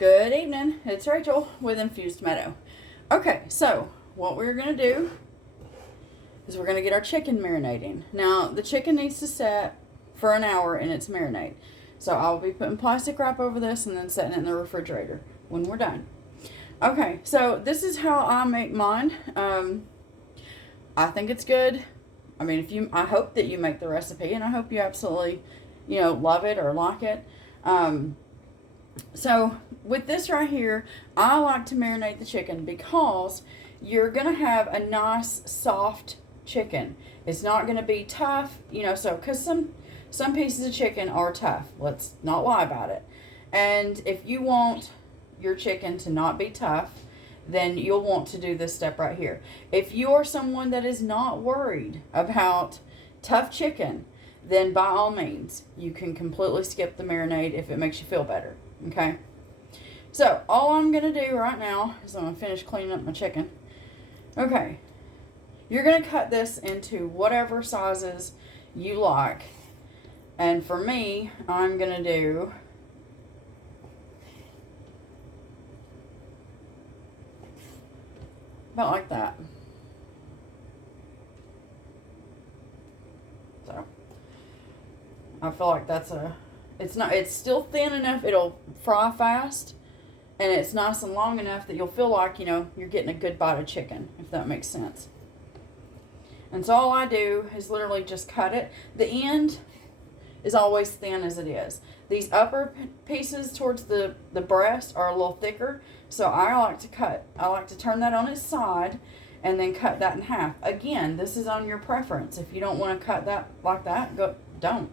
Good evening, it's Rachel with Infused Meadow. Okay, so what we're going to do is we're going to get our chicken marinating. Now, the chicken needs to set for an hour in its marinade. So I'll be putting plastic wrap over this and then setting it in the refrigerator when we're done. Okay, so this is how I make mine. I think it's good. I mean, I hope that you make the recipe, and I hope you absolutely, love it or like it. So with this right here, I like to marinate the chicken because you're going to have a nice soft chicken. It's not going to be tough, because some pieces of chicken are tough. Let's not lie about it. And if you want your chicken to not be tough, then you'll want to do this step right here. If you're someone that is not worried about tough chicken, then by all means, you can completely skip the marinade if it makes you feel better. Okay, so all I'm going to do right now is I'm going to finish cleaning up my chicken. Okay, you're going to cut this into whatever sizes you like. And for me, I'm going to do about like that. So I feel like it's still thin enough, it'll fry fast, and it's nice and long enough that you'll feel like, you're getting a good bite of chicken, if that makes sense. And so all I do is literally just cut it. The end is always thin as it is. These upper pieces towards the breast are a little thicker, so I like to turn that on its side and then cut that in half. Again, this is on your preference. If you don't want to cut that like that, don't.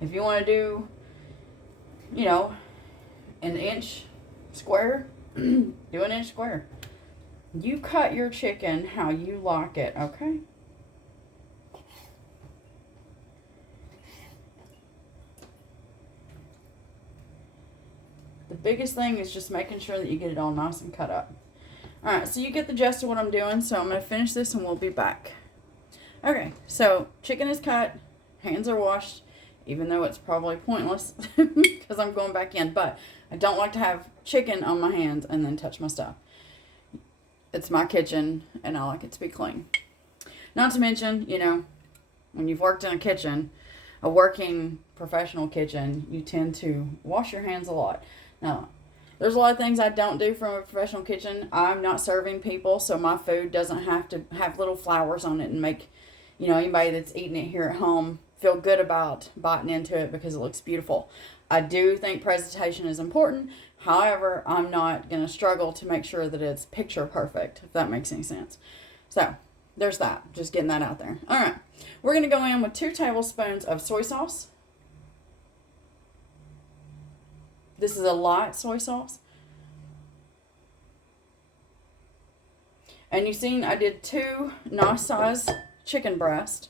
If you want to do, an inch square, do an inch square. You cut your chicken how you like it, okay? The biggest thing is just making sure that you get it all nice and cut up. Alright, so you get the gist of what I'm doing, so I'm going to finish this and we'll be back. Okay, so chicken is cut, hands are washed, even though it's probably pointless because I'm going back in. But I don't like to have chicken on my hands and then touch my stuff. It's my kitchen, and I like it to be clean. Not to mention, when you've worked in a kitchen, a working professional kitchen, you tend to wash your hands a lot. Now, there's a lot of things I don't do from a professional kitchen. I'm not serving people, so my food doesn't have to have little flowers on it and make, anybody that's eating it here at home feel good about biting into it because it looks beautiful. I do think presentation is important. However, I'm not going to struggle to make sure that it's picture perfect, if that makes any sense. So, there's that. Just getting that out there. All right. We're going to go in with 2 tablespoons of soy sauce. This is a light soy sauce. And you've seen I did 2 nice size chicken breasts.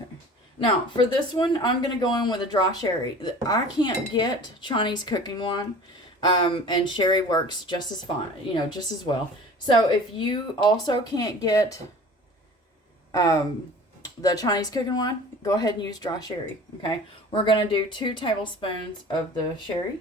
Okay. Now, for this one, I'm going to go in with a dry sherry. I can't get Chinese cooking wine, and sherry works just as fine, just as well. So, if you also can't get the Chinese cooking wine, go ahead and use dry sherry, okay? We're going to do 2 tablespoons of the sherry.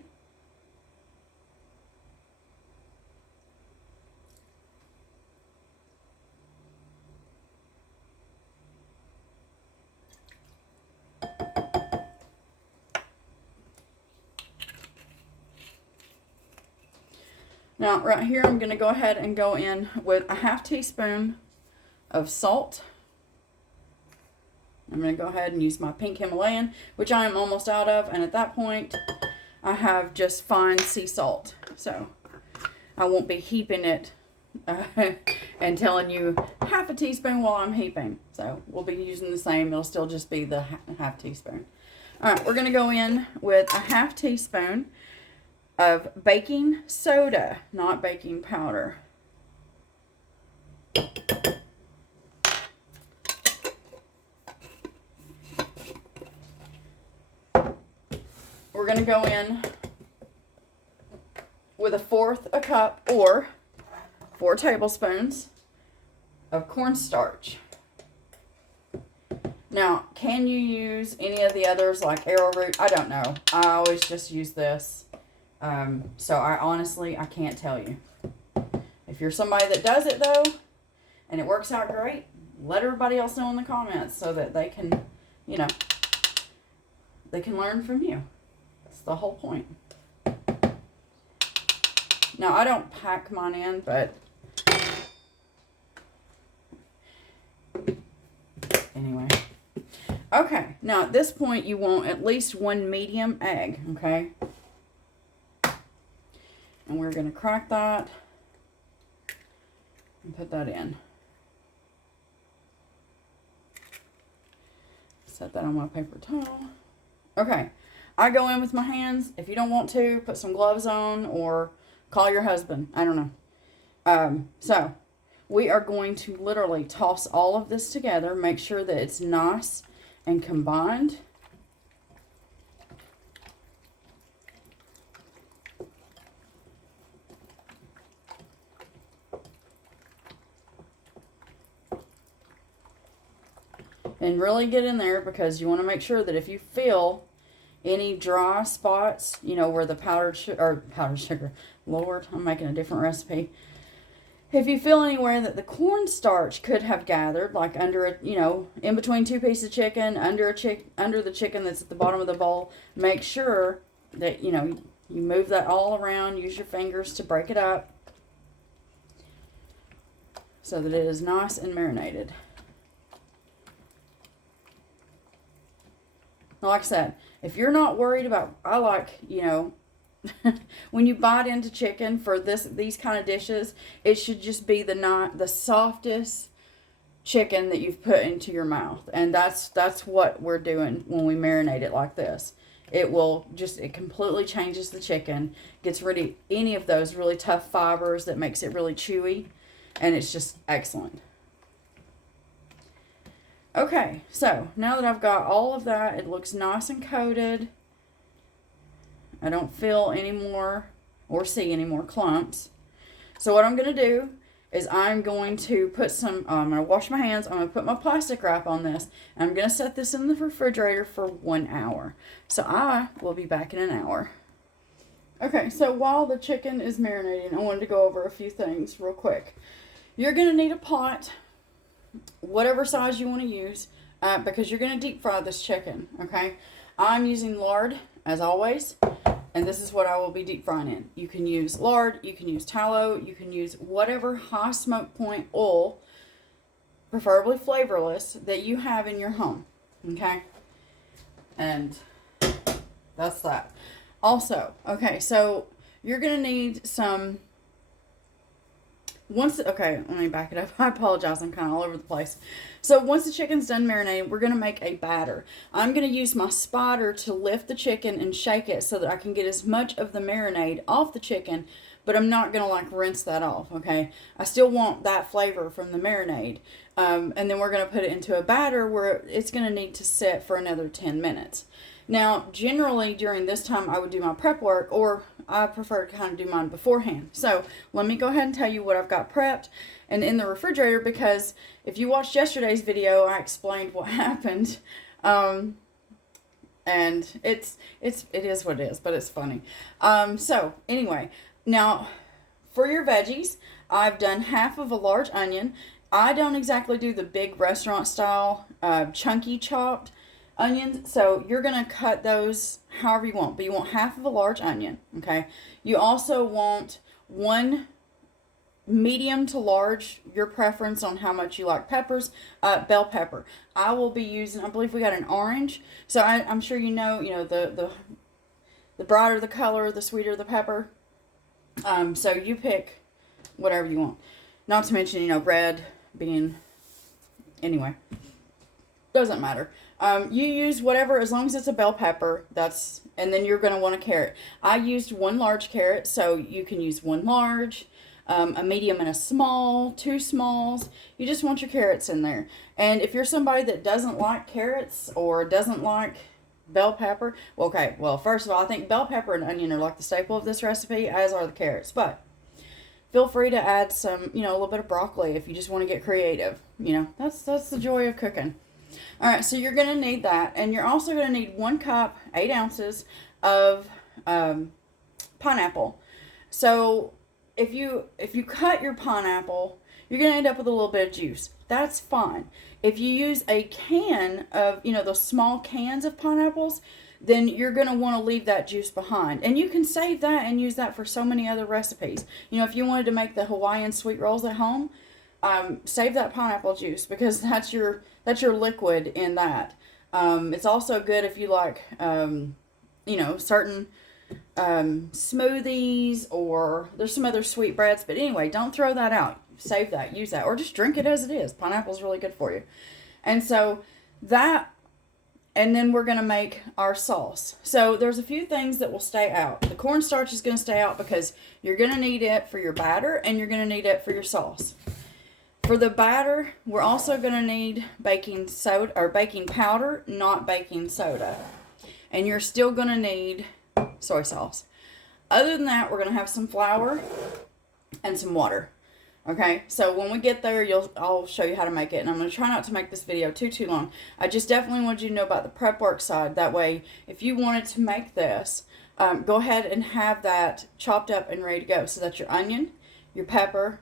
Now, right here, I'm going to go ahead and go in with a half teaspoon of salt. I'm going to go ahead and use my pink Himalayan, which I am almost out of. And at that point, I have just fine sea salt. So, I won't be heaping it and telling you half a teaspoon while I'm heaping. So, we'll be using the same. It'll still just be the half teaspoon. All right, we're going to go in with a half teaspoon of baking soda, not baking powder. We're going to go in with 1/4 cup or 4 tablespoons of cornstarch. Now, can you use any of the others like arrowroot? I don't know. I always just use this. So I can't tell you. If you're somebody that does it though, and it works out great, let everybody else know in the comments so that they can, you know, they can learn from you. That's the whole point. Now, I don't pack mine in, but anyway. Okay, now at this point, you want at least one medium egg, okay? And we're going to crack that and put that in. Set that on my paper towel. Okay, I go in with my hands. If you don't want to, put some gloves on or call your husband. I don't know. So, we are going to literally toss all of this together. Make sure that it's nice and combined. And really get in there, because you want to make sure that if you feel any dry spots, you know, where the powdered sugar, Lord, I'm making a different recipe. If you feel anywhere that the cornstarch could have gathered, like under a, you know, in between two pieces of chicken, under the chicken that's at the bottom of the bowl, make sure that, you know, you move that all around. Use your fingers to break it up so that it is nice and marinated. Like I said, if you're not worried about, I like, you know, when you bite into chicken for these kind of dishes, it should just be the softest chicken that you've put into your mouth. And that's what we're doing when we marinate it like this. It completely changes the chicken, gets rid of any of those really tough fibers that makes it really chewy, and it's just excellent. Okay, so now that I've got all of that, it looks nice and coated. I don't feel any more or see any more clumps. So what I'm going to do is I'm going to put I'm going to wash my hands. I'm going to put my plastic wrap on this. And I'm going to set this in the refrigerator for 1 hour. So I will be back in an hour. Okay, so while the chicken is marinating, I wanted to go over a few things real quick. You're going to need a pot, whatever size you want to use, because you're going to deep fry this chicken, okay? I'm using lard, as always, and this is what I will be deep frying in. You can use lard, you can use tallow, you can use whatever high smoke point oil, preferably flavorless, that you have in your home, okay? And that's that. Also, okay, so you're going to need some... Okay, let me back it up. I apologize, I'm kind of all over the place. So once the chicken's done marinating, we're going to make a batter. I'm going to use my spider to lift the chicken and shake it so that I can get as much of the marinade off the chicken, but I'm not going to like rinse that off, okay? I still want that flavor from the marinade. And then we're going to put it into a batter where it's going to need to sit for another 10 minutes. Now, generally during this time, I would do my prep work, or I prefer to kind of do mine beforehand. So let me go ahead and tell you what I've got prepped and in the refrigerator, because if you watched yesterday's video, I explained what happened. And it is what it is, but it's funny. So anyway, now for your veggies, I've done half of a large onion. I don't exactly do the big restaurant style, chunky chopped onions, so you're going to cut those however you want, but you want half of a large onion, okay? You also want one medium to large, your preference on how much you like peppers, bell pepper. I will be using, I believe we got an orange, so I'm sure you know the brighter the color, the sweeter the pepper. So you pick whatever you want. Not to mention, red being, anyway, doesn't matter. You use whatever, as long as it's a bell pepper, and then you're going to want a carrot. I used one large carrot, so you can use one large, a medium and a small, 2 smalls. You just want your carrots in there. And if you're somebody that doesn't like carrots or doesn't like bell pepper, well, first of all, I think bell pepper and onion are like the staple of this recipe, as are the carrots. But feel free to add some, a little bit of broccoli if you just want to get creative. That's the joy of cooking. All right, so you're going to need that. And you're also going to need 1 cup, 8 ounces of pineapple. So if you cut your pineapple, you're going to end up with a little bit of juice. That's fine. If you use a can of, those small cans of pineapples, then you're going to want to leave that juice behind. And you can save that and use that for so many other recipes. If you wanted to make the Hawaiian sweet rolls at home, save that pineapple juice, because that's your liquid in that. It's also good if you like, certain smoothies, or there's some other sweet breads. But anyway, don't throw that out. Save that, use that, or just drink it as it is. Pineapple's really good for you. And so and then we're going to make our sauce. So there's a few things that will stay out. The cornstarch is going to stay out because you're going to need it for your batter and you're going to need it for your sauce. For the batter, we're also going to need baking soda or baking powder, not baking soda. And you're still going to need soy sauce. Other than that, we're going to have some flour and some water. Okay, so when we get there, I'll show you how to make it. And I'm going to try not to make this video too long. I just definitely want you to know about the prep work side. That way, if you wanted to make this, go ahead and have that chopped up and ready to go. So that's your onion, your pepper,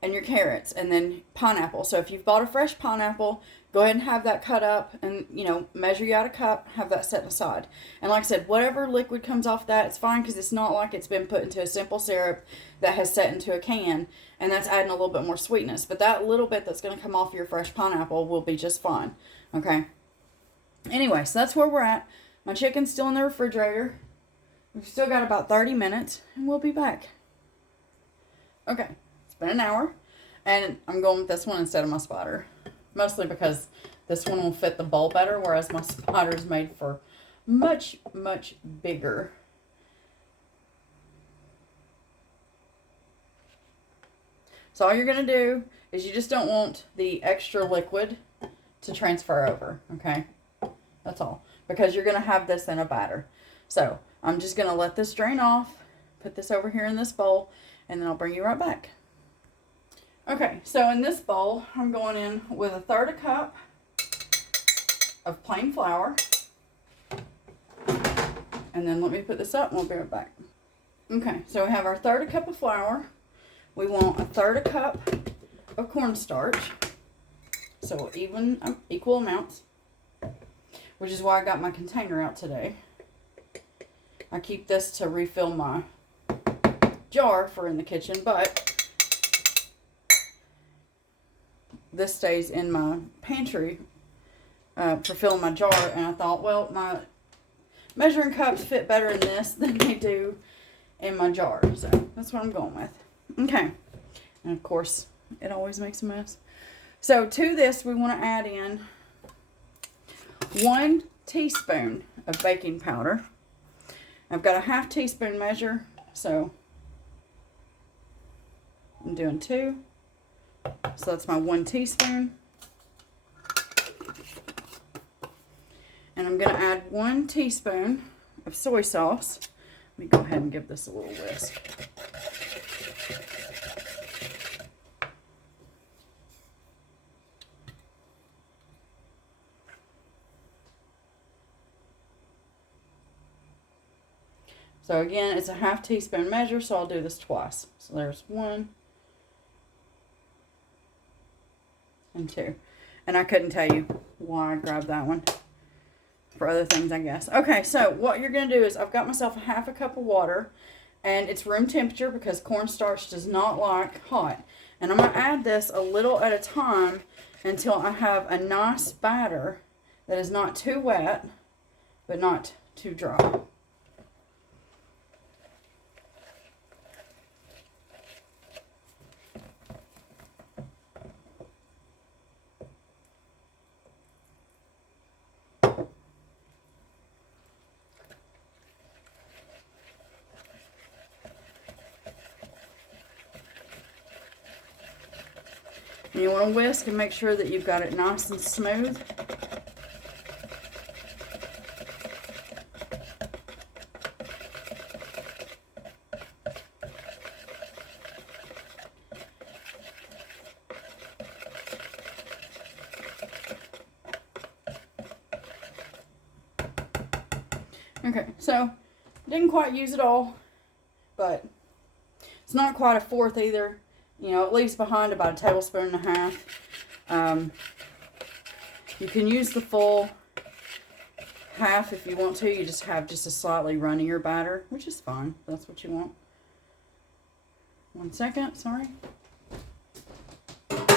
and your carrots, and then pineapple. So if you've bought a fresh pineapple, go ahead and have that cut up and, measure you out a cup, have that set aside. And like I said, whatever liquid comes off that, it's fine, because it's not like it's been put into a simple syrup that has set into a can, and that's adding a little bit more sweetness. But that little bit that's going to come off your fresh pineapple will be just fine. Okay? Anyway, so that's where we're at. My chicken's still in the refrigerator. We've still got about 30 minutes, and we'll be back. Okay. It's been an hour, and I'm going with this one instead of my spotter. Mostly because this one will fit the bowl better, whereas my spotter is made for much, much bigger. So all you're going to do is you just don't want the extra liquid to transfer over, okay? That's all. Because you're going to have this in a batter. So I'm just going to let this drain off, put this over here in this bowl, and then I'll bring you right back. Okay, so in this bowl, I'm going in with 1/3 cup of plain flour. And then let me put this up and we'll be right back. Okay, so we have our 1/3 cup of flour. We want 1/3 cup of cornstarch. So equal amounts. Which is why I got my container out today. I keep this to refill my jar for in the kitchen, but this stays in my pantry for filling my jar. And I thought, well, my measuring cups fit better in this than they do in my jar. So that's what I'm going with. Okay. And of course, it always makes a mess. So to this, we want to add in 1 teaspoon of baking powder. I've got a 1/2 teaspoon measure, so I'm doing 2. So that's my 1 teaspoon. And I'm going to add 1 teaspoon of soy sauce. Let me go ahead and give this a little whisk. So again, it's a 1/2 teaspoon measure, so I'll do this twice. So there's 1 and 2. And I couldn't tell you why I grabbed that one. For other things, I guess. Okay, so what you're going to do is I've got myself a 1/2 cup of water. And it's room temperature because cornstarch does not like hot. And I'm going to add this a little at a time until I have a nice batter that is not too wet, but not too dry. And you want to whisk and make sure that you've got it nice and smooth. Okay, so didn't quite use it all, but it's not quite a fourth either. You know, it leaves behind about a tablespoon and a half. You can use the full half if you want to. You just have just a slightly runnier batter, which is fine. That's what you want. 1 second, sorry. That's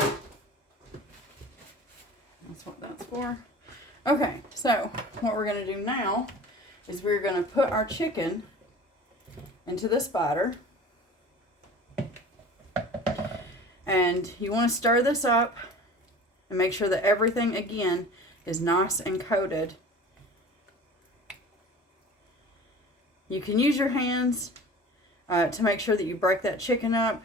what that's for. Okay, so what we're going to do now is we're going to put our chicken into this batter. And you want to stir this up and make sure that everything, again, is nice and coated. You can use your hands to make sure that you break that chicken up.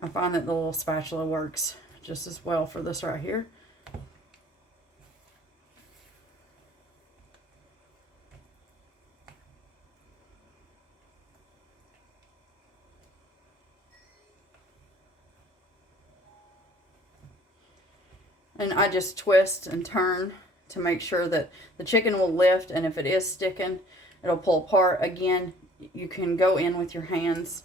I find that the little spatula works just as well for this right here. And I just twist and turn to make sure that the chicken will lift, and if it is sticking, it'll pull apart. Again, you can go in with your hands.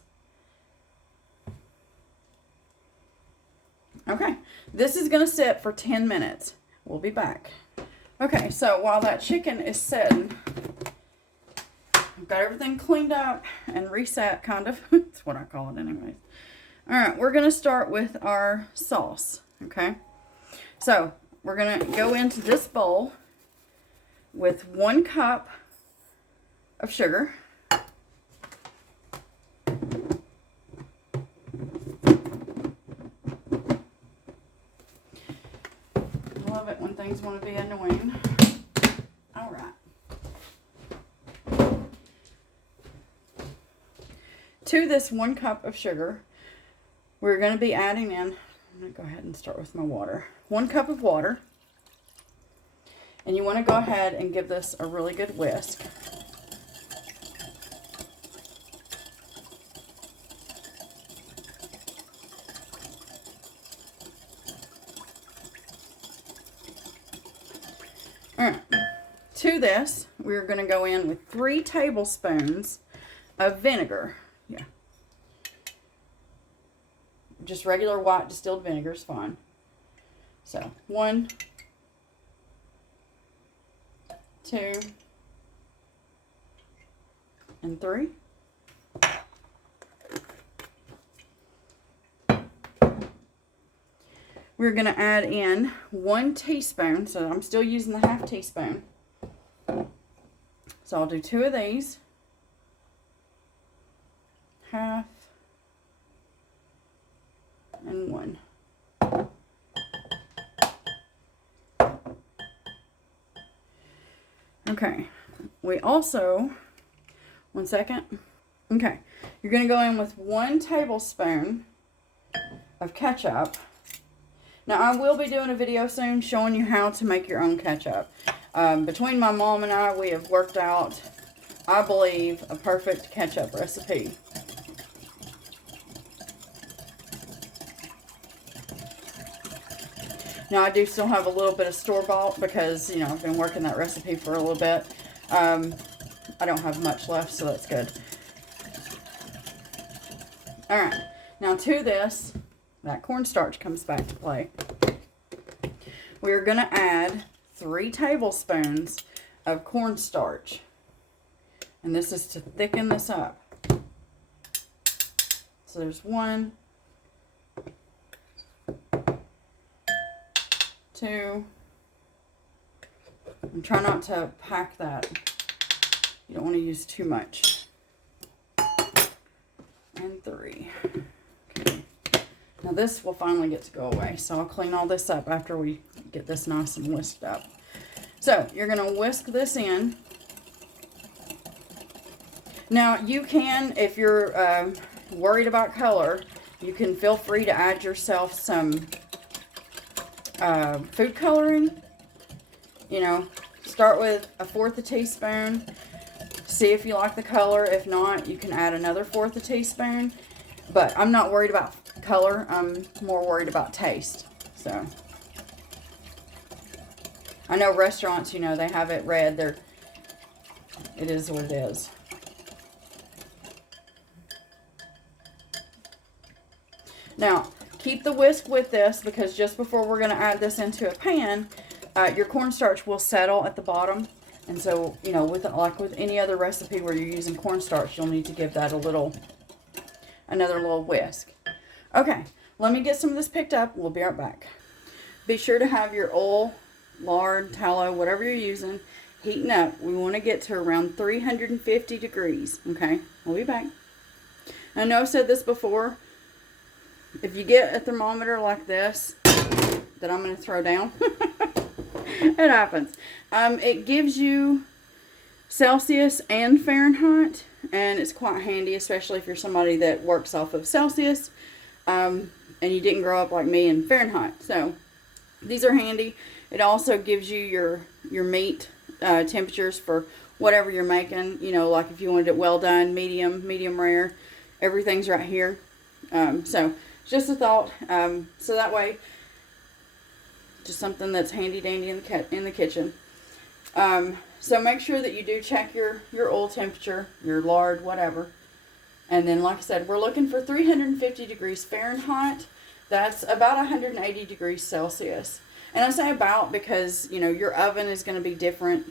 Okay, this is going to sit for 10 minutes. We'll be back. Okay, so while that chicken is setting, I've got everything cleaned up and reset, kind of. That's what I call it anyways. All right, we're going to start with our sauce, okay? So we're going to go into this bowl with 1 cup of sugar. I love it when things want to be annoying. All right. To this 1 cup of sugar, we're going to be adding in, I'm going to go ahead and start with my water. 1 cup of water. And you want to go ahead and give this a really good whisk. Alright, to this, we're going to go in with 3 tablespoons of vinegar. Yeah. Just regular white distilled vinegar is fine. So, 1, 2, and 3. We're going to add in 1 teaspoon, so I'm still using the half teaspoon. So I'll do 2 of these. Half and 1. Okay, we also, 1 second. Okay, you're going to go in with 1 tablespoon of ketchup. Now, I will be doing a video soon showing you how to make your own ketchup. Between my mom and I, we have worked out, I believe, a perfect ketchup recipe. Now, I do still have a little bit of store-bought because, you know, I've been working that recipe for a little bit. I don't have much left, so that's good. Alright, now to this, that cornstarch comes back to play. We're going to add 3 tablespoons of cornstarch. And this is to thicken this up. So there's 1, 2. And try not to pack that. You don't want to use too much. And 3. Okay. Now this will finally get to go away. So I'll clean all this up after we get this nice and whisked up. So you're going to whisk this in. Now you can, if you're worried about color, you can feel free to add yourself some food coloring. You know, start with 1/4 teaspoon. See if you like the color. If not, you can add another 1/4 teaspoon. But I'm not worried about color. I'm more worried about taste. So, I know restaurants, you know, they have it red. It is what it is. Now, keep the whisk with this because just before we're going to add this into a pan, your cornstarch will settle at the bottom. And so, you know, like with any other recipe where you're using cornstarch, you'll need to give that another little whisk. Okay, let me get some of this picked up. We'll be right back. Be sure to have your oil, lard, tallow, whatever you're using, heating up. We want to get to around 350 degrees, okay? We'll be back. I know I've said this before. If you get a thermometer like this that I'm going to throw down, it happens. It gives you Celsius and Fahrenheit, and it's quite handy, especially if you're somebody that works off of Celsius, and you didn't grow up like me in Fahrenheit. So these are handy. It also gives you your meat temperatures for whatever you're making. You know, like if you wanted it well done, medium rare, everything's right here. So just a thought. So that way, just something that's handy dandy in the kitchen. So make sure that you do check your oil temperature, your lard, whatever. And then, like I said, we're looking for 350 degrees Fahrenheit. That's about 180 degrees Celsius. And I say about because, you know, your oven is going to be different.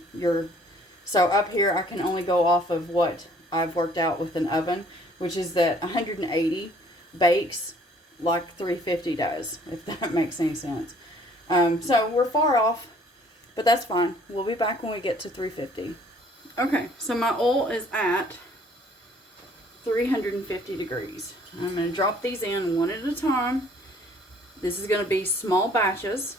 So up here, I can only go off of what I've worked out with an oven, which is that 180 bakes like 350 does, if that makes any sense. So we're far off, but that's fine. We'll be back when we get to 350. Okay, so my oil is at 350 degrees. I'm going to drop these in one at a time. This is going to be small batches.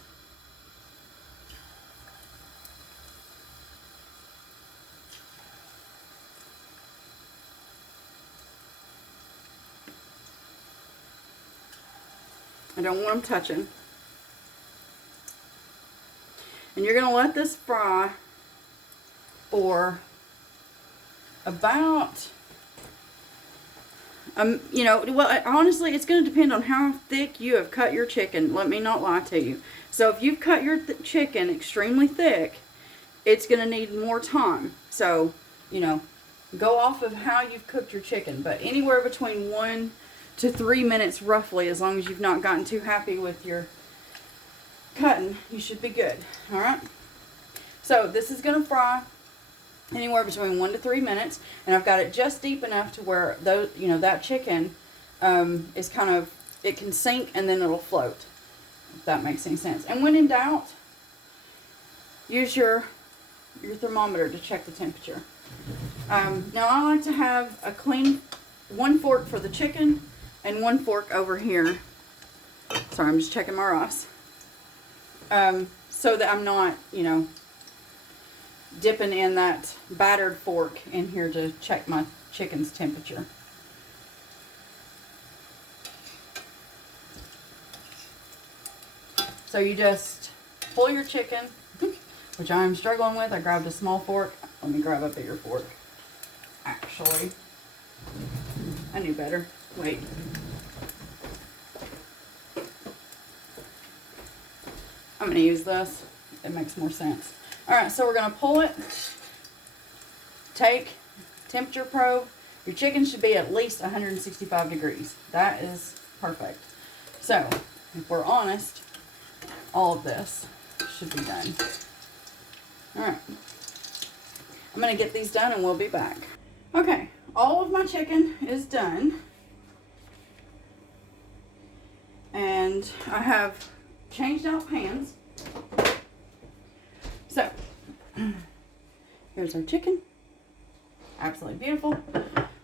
I don't want them touching. And you're going to let this fry for about, you know, well, honestly, it's going to depend on how thick you have cut your chicken. Let me not lie to you. So if you've cut your chicken extremely thick, it's going to need more time. So, you know, go off of how you've cooked your chicken. But anywhere between 1 to 3 minutes roughly, as long as you've not gotten too happy with your cutting, you should be good. All right. So this is going to fry anywhere between 1 to 3 minutes, and I've got it just deep enough to where those, you know, that chicken is kind of, it can sink and then it'll float, if that makes any sense. And when in doubt, use your thermometer to check the temperature. Now I like to have a clean 1 fork for the chicken and 1 fork over here. Sorry, I'm just checking my rice. So that I'm not, you know, dipping in that battered fork in here to check my chicken's temperature. So you just pull your chicken, which I'm struggling with. I grabbed a small fork. Let me grab a bigger fork. Actually, I knew better. Wait. I'm going to use this. It makes more sense. Alright, so we're going to pull it. Take temperature probe. Your chicken should be at least 165 degrees. That is perfect. So, if we're honest, all of this should be done. Alright. I'm going to get these done and we'll be back. Okay, all of my chicken is done. And I have changed out pans. So, here's our chicken. Absolutely beautiful.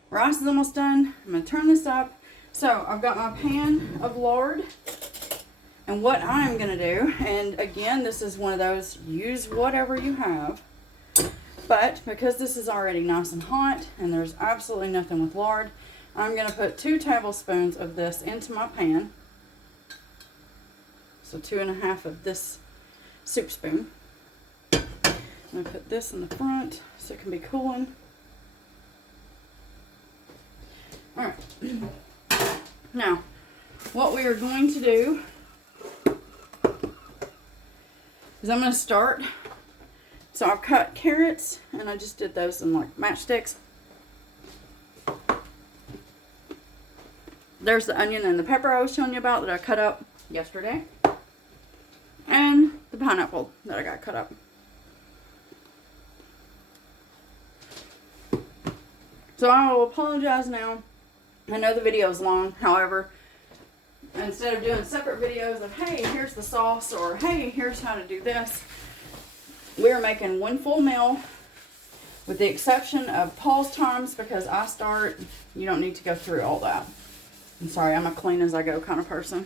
Rice is almost done. I'm going to turn this up. So, I've got my pan of lard. And what I'm going to do, and again, this is one of those, use whatever you have. But, because this is already nice and hot, and there's absolutely nothing with lard, I'm going to put 2 tablespoons of this into my pan. So 2.5 of this soup spoon. I'm going to put this in the front so it can be cooling. Alright. Now, what we are going to do is I'm going to start So I've cut carrots, and I just did those in like matchsticks. There's the onion and the pepper I was telling you about that I cut up yesterday. And the pineapple that I got cut up. So I will apologize now. I know the video is long. However, instead of doing separate videos of, hey, here's the sauce, or hey, here's how to do this, we're making one full meal, with the exception of pause times, because I start, you don't need to go through all that. I'm sorry, I'm a clean as I go kind of person.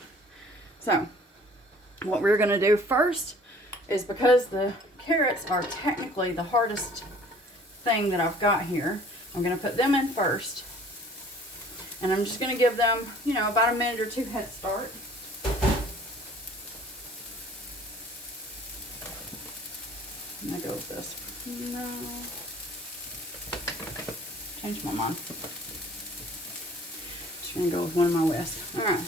So, what we're going to do first is, because the carrots are technically the hardest thing that I've got here, I'm going to put them in first. And I'm just going to give them, you know, about a minute or two head start. I'm going to go with this. No. Change my mind. Just going to go with one of my whisks. Alright.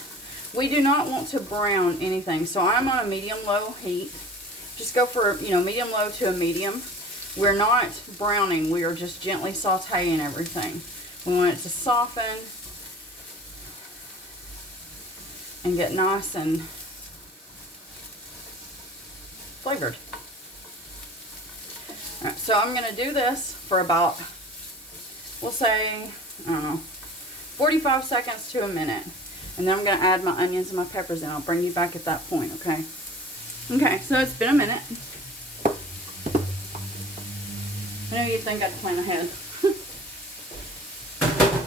We do not want to brown anything. So I'm on a medium-low heat. Just go for, you know, medium-low to a medium. We're not browning. We are just gently sauteing everything. We want it to soften and get nice and flavored. Alright, so I'm going to do this for about, we'll say, I don't know, 45 seconds to a minute. And then I'm going to add my onions and my peppers in. I'll bring you back at that point, okay? Okay, so it's been a minute. I know you'd think I'd plan ahead.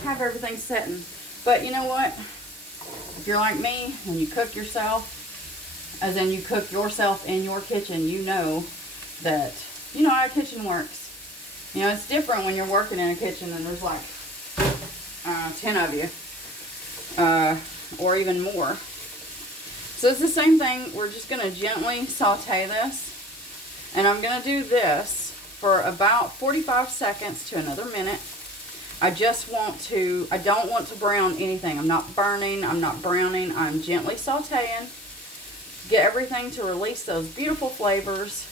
Have everything setting. But you know what? If you're like me and you cook yourself, as in you cook yourself in your kitchen, you know that, you know how a kitchen works. You know, it's different when you're working in a kitchen and there's like 10 of you. Or even more. So it's the same thing. We're just going to gently saute this. And I'm going to do this for about 45 seconds to another minute. I don't want to brown anything. I'm not burning. I'm not browning. I'm gently sauteing. Get everything to release those beautiful flavors.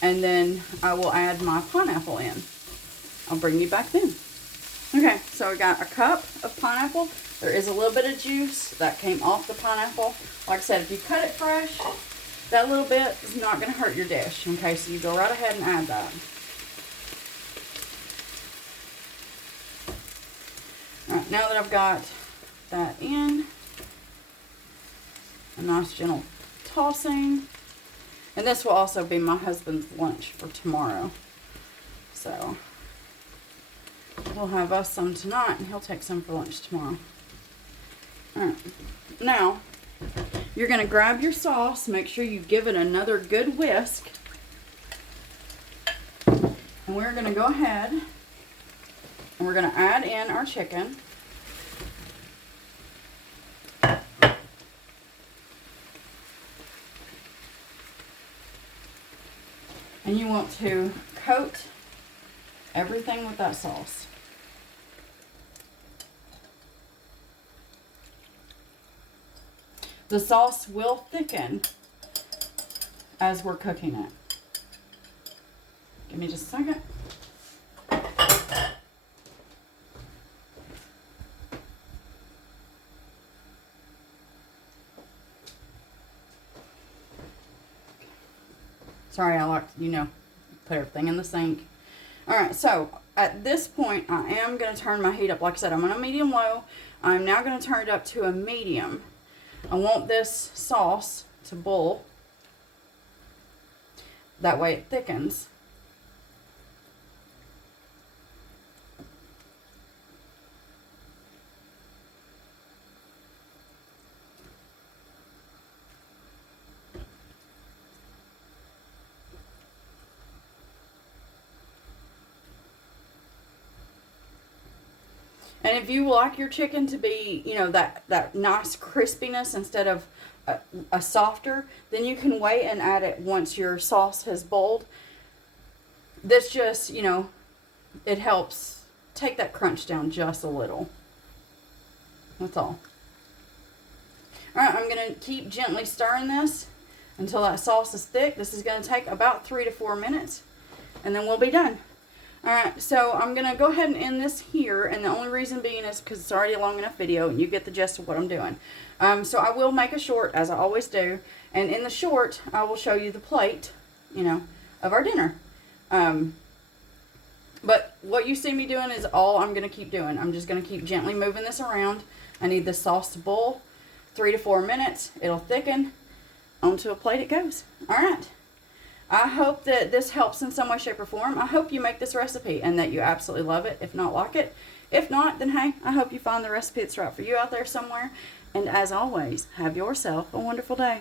And then I will add my pineapple in. I'll bring you back then. Okay, so I got a cup of pineapple. There is a little bit of juice that came off the pineapple. Like I said, if you cut it fresh, that little bit is not going to hurt your dish. Okay, so you go right ahead and add that. Alright, now that I've got that in, a nice gentle tossing. And this will also be my husband's lunch for tomorrow. So we'll have us some tonight, and he'll take some for lunch tomorrow. Alright, now you're going to grab your sauce, make sure you give it another good whisk, and we're going to go ahead and we're going to add in our chicken. And you want to coat everything with that sauce. The sauce will thicken as we're cooking it. Give me just a second. Sorry, I like, put everything in the sink. Alright, so at this point, I am going to turn my heat up. Like I said, I'm on a medium-low. I'm now going to turn it up to a medium. I want this sauce to boil. That way it thickens. And if you like your chicken to be, that nice crispiness instead of a softer, then you can wait and add it once your sauce has boiled. This just, it helps take that crunch down just a little. That's all. Alright, I'm going to keep gently stirring this until that sauce is thick. This is going to take about 3 to 4 minutes, and then we'll be done. Alright, so I'm going to go ahead and end this here, and the only reason being is because it's already a long enough video, and you get the gist of what I'm doing. So I will make a short, as I always do, and in the short, I will show you the plate, you know, of our dinner. But what you see me doing is all I'm going to keep doing. I'm just going to keep gently moving this around. I need the sauce to boil 3 to 4 minutes. It'll thicken. Onto a plate it goes. Alright. I hope that this helps in some way, shape, or form. I hope you make this recipe and that you absolutely love it, if not like it. If not, then hey, I hope you find the recipe that's right for you out there somewhere. And as always, have yourself a wonderful day.